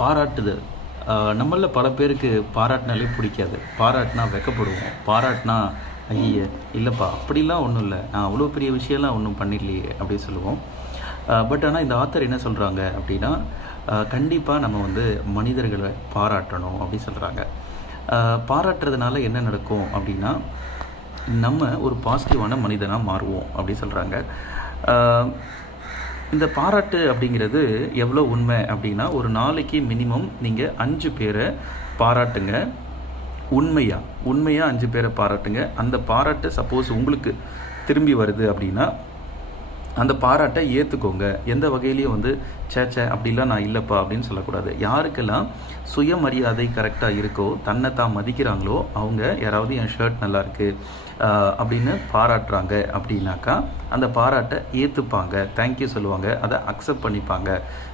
பாராட்டுதல். நம்மளில் பல பேருக்கு பாராட்டினாலே பிடிக்காது. பாராட்டினா வெக்கப்படுவோம். பாராட்டினா ஐய இல்லைப்பா அப்படிலாம் ஒன்றும் இல்லை. நான் அவ்வளோ பெரிய விஷயம்லாம் ஒன்றும் பண்ணிடலையே அப்படின்னு சொல்லுவோம். பட் ஆனால் இந்த ஆத்தர் என்ன சொல்கிறாங்க அப்படின்னா கண்டிப்பாக நம்ம வந்து மனிதர்களை பாராட்டணும் அப்படின்னு சொல்கிறாங்க பாராட்டுறதுனால என்ன நடக்கும் அப்படின்னா நம்ம ஒரு பாசிட்டிவான மனிதனாக மாறுவோம் அப்படி சொல்கிறாங்க இந்த பாராட்டு அப்படிங்கிறது எவ்வளோ உண்மை அப்படின்னா ஒரு நாளைக்கு மினிமம் நீங்கள் அஞ்சு பேரை பாராட்டுங்க. உண்மையாக உண்மையாக அஞ்சு பேரை பாராட்டுங்க. அந்த பாராட்டு சப்போஸ் உங்களுக்கு திரும்பி வருது அப்படின்னா அந்த பாராட்டை ஏற்றுக்கோங்க எந்த வகையிலையும் வந்து சேச்சே அப்படிலாம் நான் இல்லைப்பா அப்படின்னு சொல்லக்கூடாது. யாருக்கெல்லாம் சுயமரியாதை கரெக்டாக இருக்கோ தன்னை தான் மதிக்கிறாங்களோ அவங்க யாராவது என் ஷர்ட் நல்லா இருக்கு அப்படின்னு பாராட்டுறாங்க அப்படின்னாக்கா அந்த பாராட்டை ஏற்றுப்பாங்க தேங்க்யூ சொல்லுவாங்க. அதை அக்செப்ட் பண்ணிப்பாங்க.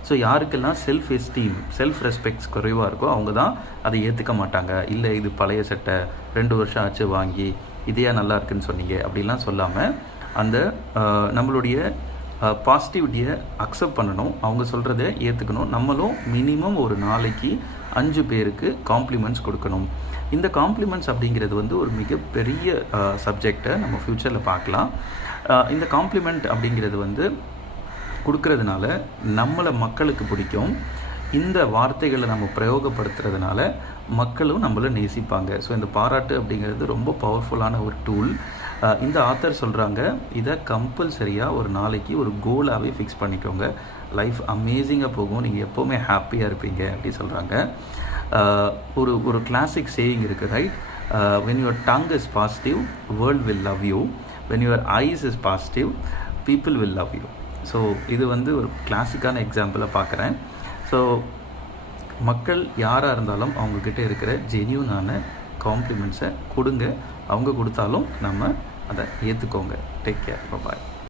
ஸோ யாருக்கெல்லாம் செல்ஃப் எஸ்டீம் செல்ஃப் ரெஸ்பெக்ட்ஸ் குறைவாக இருக்கோ அவங்க தான் அதை ஏற்றுக்க மாட்டாங்க. இல்லை இது பழைய சட்டை ரெண்டு வருஷம் ஆச்சு வாங்கி இதையா நல்லா இருக்குன்னு சொன்னீங்க அப்படிலாம் சொல்லாமல் அந்த நம்மளுடைய பாசிட்டிவிட்டியை அக்செப்ட் பண்ணணும். அவங்க சொல்கிறத ஏற்றுக்கணும் நம்மளும் மினிமம் ஒரு நாளைக்கு அஞ்சு பேருக்கு காம்ப்ளிமெண்ட்ஸ் கொடுக்கணும். இந்த காம்ப்ளிமெண்ட்ஸ் அப்படிங்கிறது வந்து ஒரு மிகப்பெரிய சப்ஜெக்டை நம்ம ஃப்யூச்சரில் பார்க்கலாம். இந்த காம்ப்ளிமெண்ட் அப்படிங்கிறது வந்து கொடுக்கறதுனால நம்மளை மக்களுக்கு பிடிக்கும். இந்த வார்த்தைகளை நம்ம பிரயோகப்படுத்துறதுனால மக்களும் நம்மளை நேசிப்பாங்க. ஸோ இந்த பாராட்டு அப்படிங்கிறது ரொம்ப பவர்ஃபுல்லான ஒரு டூல் இந்த ஆத்தர் சொல்கிறாங்க இதை கம்பல்சரியாக ஒரு நாளைக்கு ஒரு கோலாகவே ஃபிக்ஸ் பண்ணிக்கோங்க. லைஃப் அமேசிங்காக போகும். நீங்கள் எப்போவுமே ஹாப்பியாக இருப்பீங்க. அப்படி சொல்கிறாங்க ஒரு ஒரு கிளாசிக் சேயிங் இருக்குது right when your tongue is positive world will love you when your eyes is positive people will love you so இது வந்து ஒரு கிளாசிக்கான எக்ஸாம்பிளாக பார்க்குறேன். ஸோ மக்கள் யாராக இருந்தாலும் அவங்கக்கிட்ட இருக்கிற ஜென்யூனான காம்ப்ளிமெண்ட்ஸை கொடுங்க. அவங்க கொடுத்தாலும் நம்ம அதை ஏற்றுக்கோங்க டேக் கேர் பாய்